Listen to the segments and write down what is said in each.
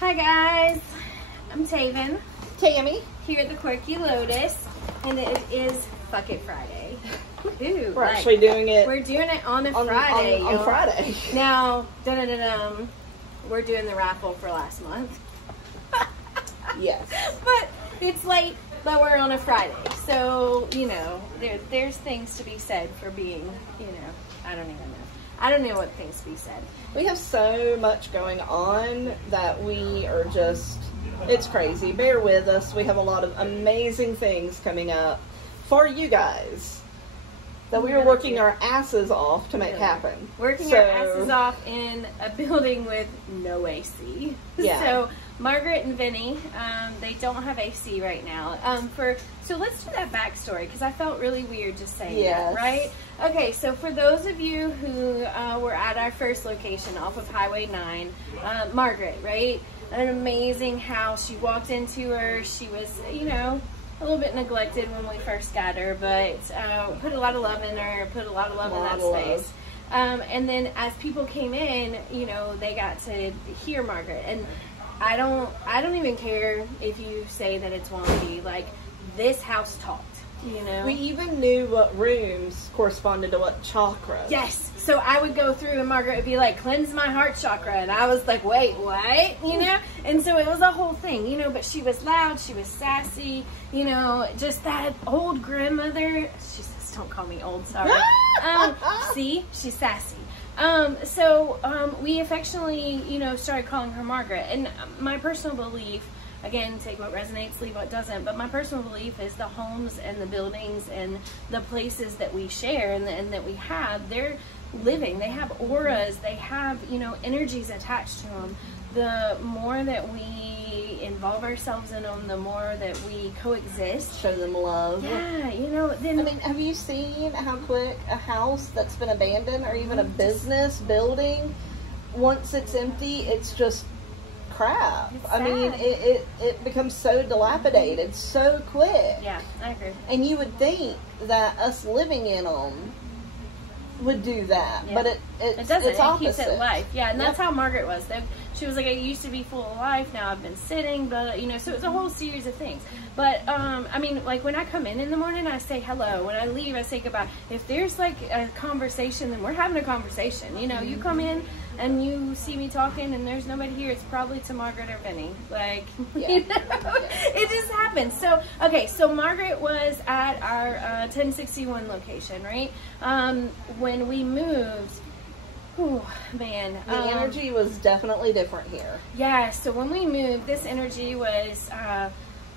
Hi guys, I'm Taven. Tammy. Here at the Quirky Lotus, and it is Fuck It Friday. Ooh, We're actually doing it. We're doing it on a Friday. On Friday. Now, we're doing the raffle for last month. Yes. But it's late, but we're on a Friday. So, you know, there's things to be said for being, you know, I don't even know. I don't know what things to be said. We have so much going on that we are just, it's crazy. Bear with us. We have a lot of amazing things coming up for you guys that we are working our asses off to make happen. Working our asses off in a building with no AC. Yeah. So Margaret and Vinny, they don't have AC right now. So let's do that backstory because I felt really weird just saying that, right? Okay, so for those of you who were at our first location off of Highway 9, Margaret, right? An amazing house. You walked into her. She was, you know, a little bit neglected when we first got her, but put a lot of love in her, put a lot of love in that space. And then as people came in, you know, they got to hear Margaret. And I don't even care if you say that it's wonky. Like, this house talked, you know. We even knew what rooms corresponded to what chakra. Yes. So I would go through and Margaret would be like, cleanse my heart chakra. And I was like, wait, what? You know? And so it was a whole thing, you know, but she was loud. She was sassy, you know, just that old grandmother. She says, don't call me old, sorry. See, she's sassy. We affectionately, you know, started calling her Margaret. And my personal belief, again, take what resonates, leave what doesn't, but my personal belief is the homes and the buildings and the places that we share and that we have, they're living. They have auras. They have, you know, energies attached to them. The more that we involve ourselves in them, the more that we coexist. Show them love. Yeah, you know, then... I mean, have you seen how quick a house that's been abandoned or even a business building, once it's empty, it's just crap. I mean, it becomes so dilapidated so quick. Yeah, I agree. And you would think that us living in them would do that, but it doesn't. It's opposite. It keeps it life. Yeah, and that's how Margaret was. She was like, I used to be full of life, now I've been sitting, but, you know, so it's a whole series of things. But, I mean, like, when I come in the morning, I say hello. When I leave, I say goodbye. If there's, like, a conversation, then we're having a conversation. You know, you come in and you see me talking and there's nobody here, it's probably to Margaret or Vinny. Like, you know, it just happens. So, okay, so Margaret was at our 1061 location, right? When we moved, oh man, the energy was definitely different here. Yeah, so when we moved, this energy was a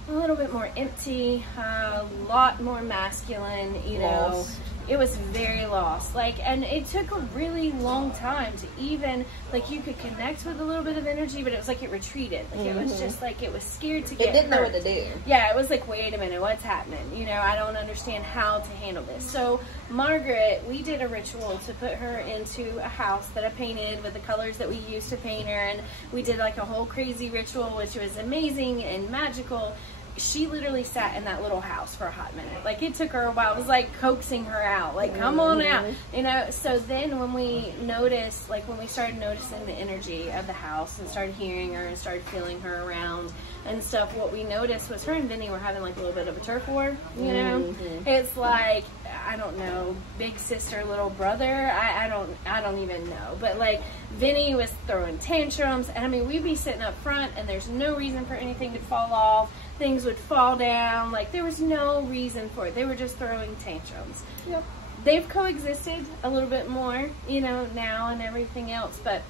little bit more empty, a lot more masculine, you know. It was very lost. Like, and it took a really long time to even, like, you could connect with a little bit of energy, but it was like it retreated. Like, it was just like, it was scared to get It didn't know what to do. Yeah, it was like, wait a minute, what's happening? You know, I don't understand how to handle this. So, Margaret, we did a ritual to put her into a house that I painted with the colors that we used to paint her, and we did like a whole crazy ritual, which was amazing and magical. She literally sat in that little house for a hot minute. Like, it took her a while. It was like coaxing her out. Like, come on out. You know, so then when we noticed, like, when we started noticing the energy of the house and started hearing her and started feeling her around and stuff, what we noticed was her and Vinny were having, like, a little bit of a turf war, you know? It's like, I don't know, big sister, little brother. I don't even know. But, like, Vinny was throwing tantrums. And, I mean, we'd be sitting up front and there's no reason for anything to fall off. Things would fall down. Like, there was no reason for it. They were just throwing tantrums. Yep. They've coexisted a little bit more, you know, now and everything else. But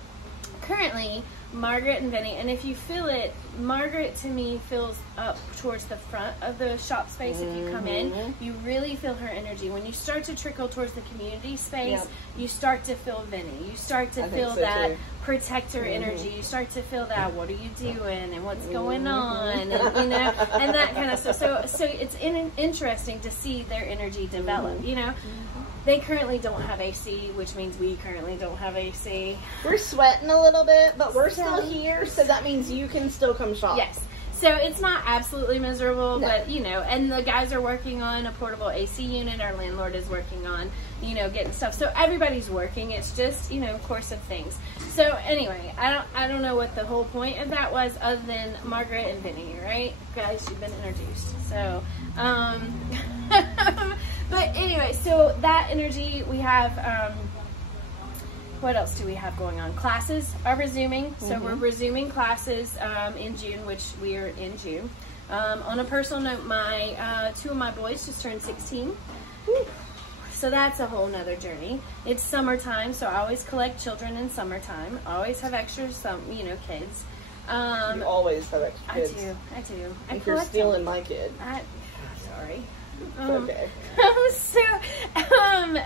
currently, Margaret and Vinny, and if you feel it, Margaret to me feels up towards the front of the shop space. If you come in, you really feel her energy. When you start to trickle towards the community space, you start to feel Vinny. You start to feel that protector energy. You start to feel that, what are you doing and what's going on, and, you know, and that kind of stuff. So it's interesting to see their energy develop, you know. They currently don't have AC, which means we currently don't have AC. We're sweating a little bit, but we're still here, so that means you can still come shop. Yes. So it's not absolutely miserable, No. but, you know, and the guys are working on a portable AC unit. Our landlord is working on, you know, getting stuff. So everybody's working. It's just, you know, course of things. So anyway, I don't know what the whole point of that was, other than Margaret and Vinny, right? Guys, you've been introduced. So, but anyway, so that energy we have, what else do we have going on? Classes are resuming. So we're resuming classes in June, which we are in June. On a personal note, my two of my boys just turned 16. Woo. So that's a whole nother journey. It's summertime, so I always collect children in summertime. I always have extra, you know, kids. You always have extra kids. I do. If you're stealing my kid. Sorry. Okay.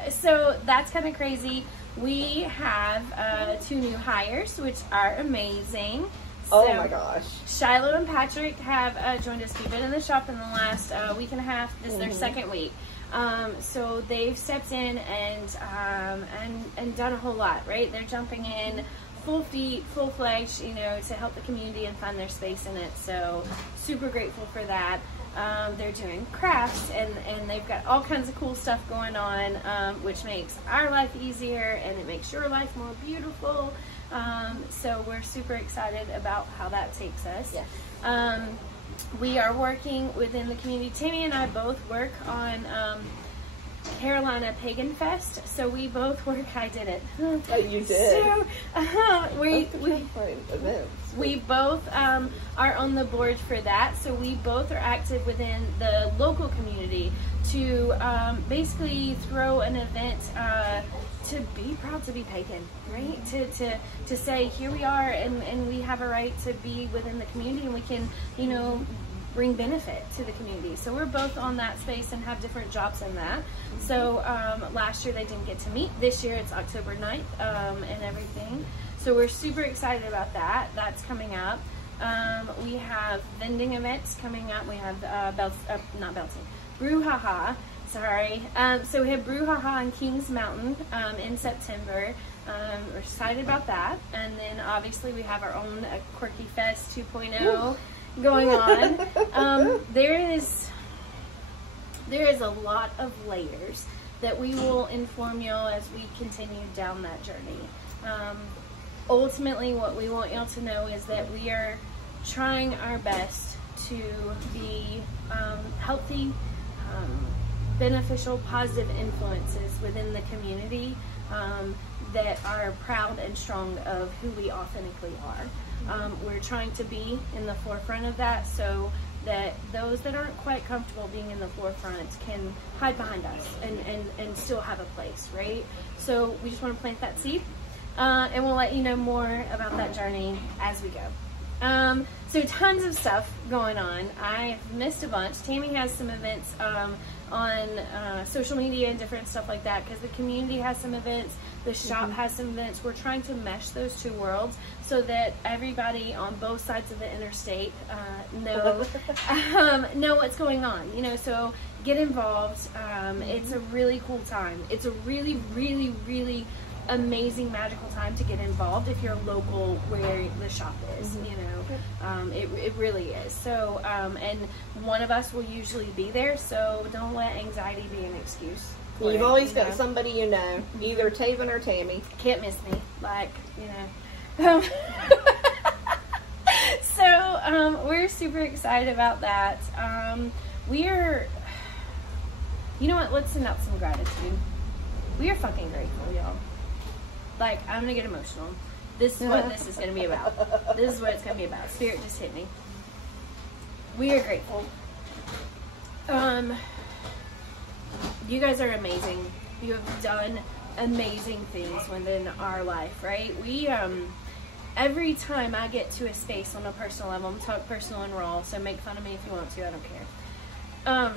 So that's kind of crazy. We have 2 new hires, which are amazing. Oh So my gosh. Shiloh and Patrick have joined us. We've been in the shop in the last week and a half. This is their second week. So they've stepped in and done a whole lot, right? They're jumping in full feet, full-fledged, you know, to help the community and find their space in it. So super grateful for that. They're doing crafts and they've got all kinds of cool stuff going on, which makes our life easier and it makes your life more beautiful. So we're super excited about how that takes us. Yes. We are working within the community. Tammy and I both work on Carolina Pagan Fest, so we both work. I did it. Oh, you did. So we both are on the board for that. So we both are active within the local community to basically throw an event to be proud to be pagan, right? To say here we are and we have a right to be within the community and we can, you know, bring benefit to the community. So we're both on that space and have different jobs in that. So last year they didn't get to meet. This year it's October 9th and everything. So we're super excited about that. That's coming up. We have vending events coming up. We have Brouhaha. Sorry. So we have Brouhaha on Kings Mountain in September. We're excited about that. And then obviously we have our own Quirky Fest 2.0 going on. There is a lot of layers that we will inform y'all as we continue down that journey. Ultimately, what we want y'all to know is that we are trying our best to be healthy, beneficial, positive influences within the community that are proud and strong of who we authentically are. We're trying to be in the forefront of that so that those that aren't quite comfortable being in the forefront can hide behind us and still have a place, right? So we just want to plant that seed, and we'll let you know more about that journey as we go. So tons of stuff going on. I've missed a bunch. Tammy has some events on social media and different stuff like that because the community has some events, the shop has some events. We're trying to mesh those two worlds so that everybody on both sides of the interstate know what's going on. You know, so get involved. It's a really cool time. It's a really, really, really amazing, magical time to get involved if you're local where the shop is. You know, it really is. So and one of us will usually be there, so don't let anxiety be an excuse. You've always got somebody you know, either Taven or Tammy. Can't miss me, like, you know. So we're super excited about that. We're, you know what, let's send out some gratitude. We are fucking grateful, y'all. Like, I'm gonna get emotional. This is what this is gonna be about. This is what it's gonna be about. Spirit just hit me. We are grateful. You guys are amazing. You have done amazing things within our life, right? We every time I get to a space on a personal level, I'm talking personal and raw, so make fun of me if you want to, I don't care.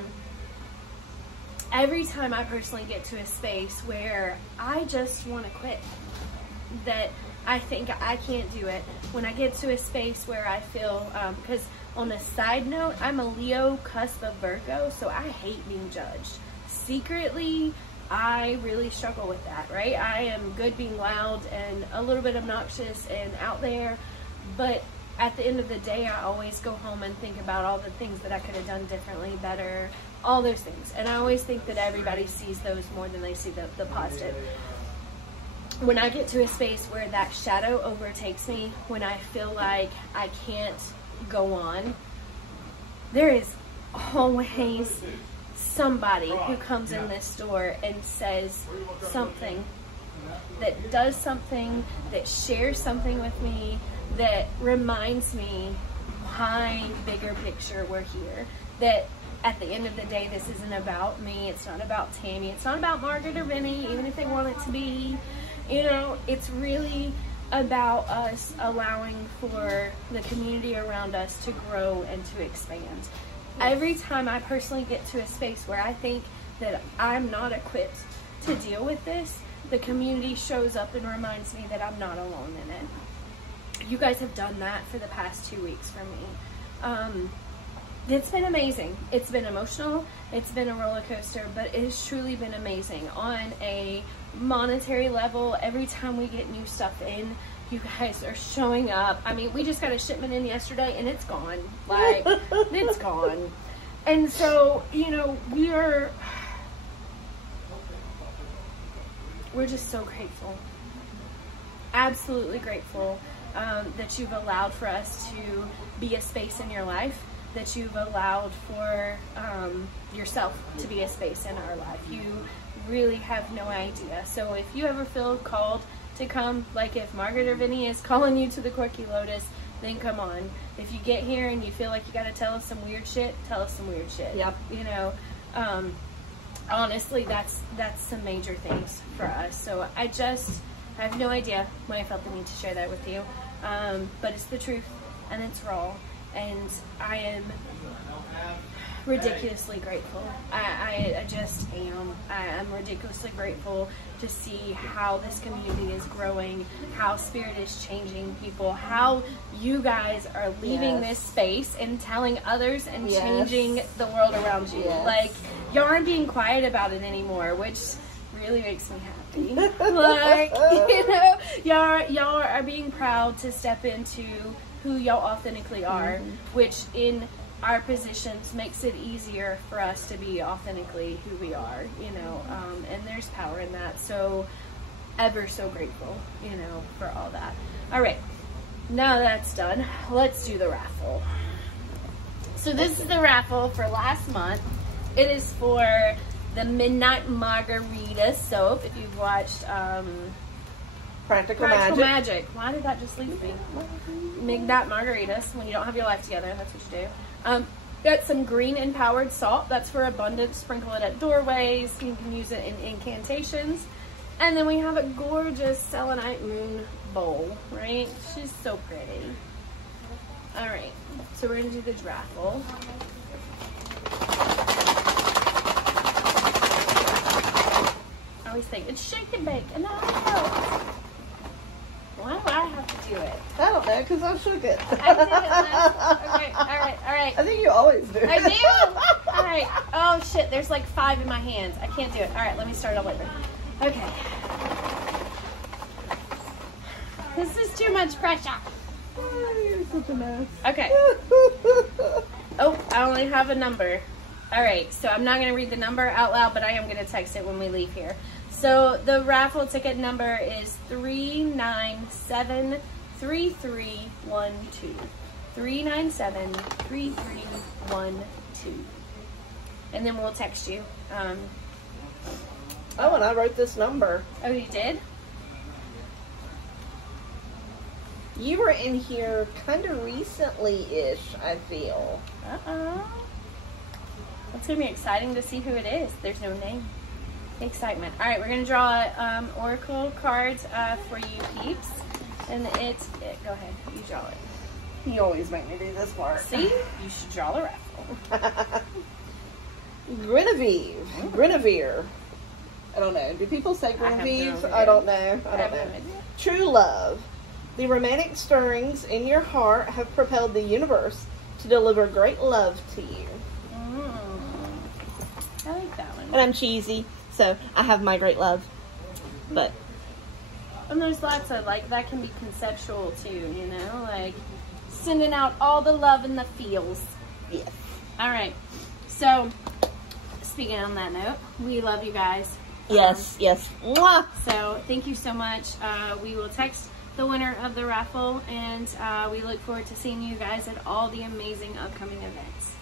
Every time I personally get to a space where I just want to quit, that I think I can't do it, when I get to a space where I feel, because on a side note, I'm a Leo cusp of Virgo, so I hate being judged. Secretly, I really struggle with that, right? I am good being loud and a little bit obnoxious and out there, but at the end of the day, I always go home and think about all the things that I could have done differently, better, all those things. And I always think that everybody sees those more than they see the positive. When I get to a space where that shadow overtakes me, when I feel like I can't go on, there is always somebody who comes in this door and says something, that does something, that shares something with me, that reminds me why bigger picture we're here. That at the end of the day, this isn't about me. It's not about Tammy. It's not about Margaret or Vinny, even if they want it to be. You know, it's really about us allowing for the community around us to grow and to expand. Every time I personally get to a space where I think that I'm not equipped to deal with this, the community shows up and reminds me that I'm not alone in it. You guys have done that for the past 2 weeks for me. It's been amazing. It's been emotional. It's been a roller coaster, but it has truly been amazing. On a monetary level, every time we get new stuff in, you guys are showing up. I mean, we just got a shipment in yesterday and it's gone. Like, it's gone. And so, you know, we're just so grateful. Absolutely grateful that you've allowed for us to be a space in your life, that you've allowed for yourself to be a space in our life. You really have no idea. So if you ever feel called to come, like if Margaret or Vinny is calling you to the Quirky Lotus, then come on. If you get here and you feel like you got to tell us some weird shit, tell us some weird shit. Yep. You know, honestly, that's some major things for us. So I have no idea why I felt the need to share that with you. But it's the truth and it's raw. And I am ridiculously grateful. I just am. I'm ridiculously grateful to see how this community is growing, how Spirit is changing people, how you guys are leaving this space and telling others and changing the world around you. Like, y'all aren't being quiet about it anymore, which really makes me happy. Like, you know, y'all are being proud to step into who y'all authentically are, which in our positions makes it easier for us to be authentically who we are, you know, and there's power in that. So ever so grateful, you know, for all that. All right, now that's done, let's do the raffle. So this is the raffle for last month. It is for the Midnight Margarita soap. If you've watched Practical Magic. Why did that just leave me? Midnight Margaritas. When you don't have your life together, that's what you do. Got some green empowered salt. That's for abundance. Sprinkle it at doorways. You can use it in incantations. And then we have a gorgeous selenite moon bowl, right? She's so pretty. All right, so we're gonna do the raffle. I always think it's shake and bake, and I why do I have to do it? I don't know, because I shook it. I did it. Okay, all right. I think you always do. I do? All right. Oh, shit, there's like 5 in my hands. I can't do it. All right, let me start all over. Okay. This is too much pressure. Oh, you're such a mess. Okay. Oh, I only have a number. All right, so I'm not going to read the number out loud, but I am going to text it when we leave here. So the raffle ticket number is 3973312. 3973312. And then we'll text you. Oh, and I wrote this number. Oh, you did? You were in here kind of recently-ish, I feel. Uh-oh. It's going to be exciting to see who it is. There's no name. Excitement. All right, we're going to draw oracle cards for you peeps. And it's, go ahead, you draw it. You always make me do this part. See? You should draw the raffle. Guinevere. I don't know. Do people say Guinevere? I don't know. I don't know. True love. The romantic stirrings in your heart have propelled the universe to deliver great love to you. I like that one. And I'm cheesy, so I have my great love. But and there's lots of, like, that can be conceptual too, you know, like sending out all the love and the feels. Yes. All right. So, speaking on that note, we love you guys. Yes, yes. Mwah! So, thank you so much. We will text the winner of the raffle, and we look forward to seeing you guys at all the amazing upcoming events.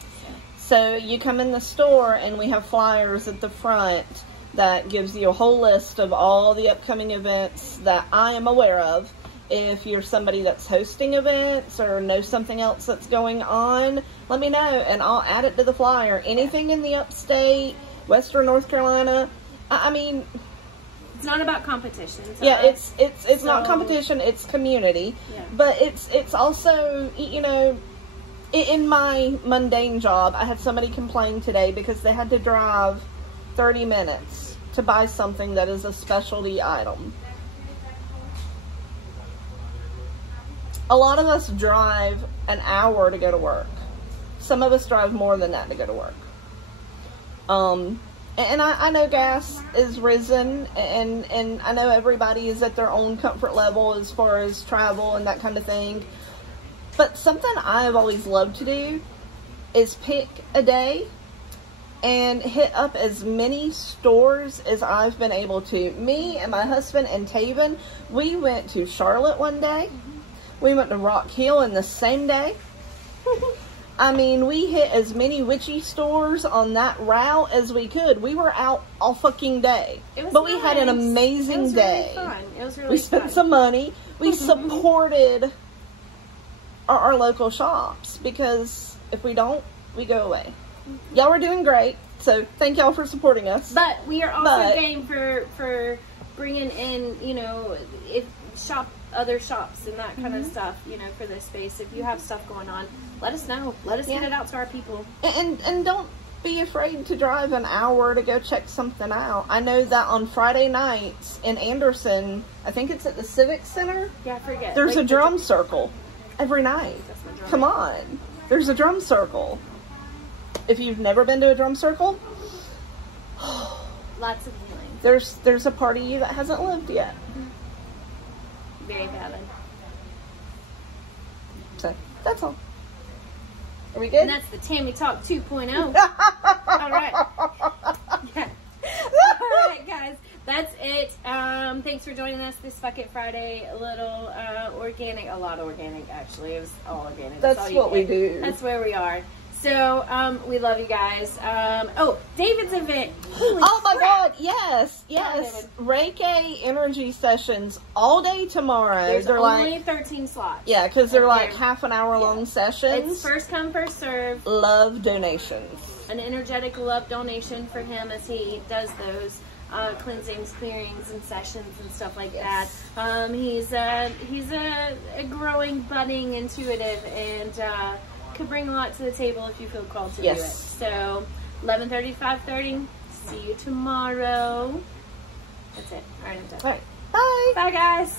So you come in the store and we have flyers at the front that gives you a whole list of all the upcoming events that I am aware of. If you're somebody that's hosting events or knows something else that's going on, let me know and I'll add it to the flyer. Anything in the upstate, Western North Carolina, I mean, it's not about competition. Yeah, it's not competition, it's community. Yeah. But it's also, you know, in my mundane job, I had somebody complain today because they had to drive 30 minutes to buy something that is a specialty item. A lot of us drive an hour to go to work. Some of us drive more than that to go to work. And I know gas is risen, and I know everybody is at their own comfort level as far as travel and that kind of thing. But something I've always loved to do is pick a day and hit up as many stores as I've been able to. Me and my husband and Taven, we went to Charlotte one day. We went to Rock Hill in the same day. I mean, we hit as many witchy stores on that route as we could. We were out all fucking day. But we had an amazing day. Really fun. It was really we spent some money. We supported our local shops, because if we don't, we go away. Y'all are doing great, so thank y'all for supporting us. But we are also game for bringing in, you know, other shops and that kind of stuff, you know, for this space. If you have stuff going on, let us know. Let us get it out to our people. And don't be afraid to drive an hour to go check something out. I know that on Friday nights in Anderson, I think it's at the Civic Center. Yeah, I forget. There's a drum circle every night. Come on. There's a drum circle. If you've never been to a drum circle, lots of healing. There's a part of you that hasn't lived yet. Very valid. So, that's all. Are we good? And that's the Tammy Talk 2.0. All right. Yeah. All right, guys. That's it. Thanks for joining us this Bucket Friday. A little organic, a lot of organic, actually. It was all organic. That's what we do. That's where we are. So, we love you guys. Oh, David's event. Holy my crap. God, yes. Reiki energy sessions all day tomorrow. There's they're only 13 slots. Yeah, because they're like half an hour long sessions. It's first come, first serve. Love donations. An energetic love donation for him as he does those cleansings, clearings, and sessions and stuff like that. He's a growing, budding intuitive, and could bring a lot to the table if you feel called to do it. So 11:30, 5:30. See you tomorrow. That's it. All right, I'm done. All right. Bye. Bye, guys.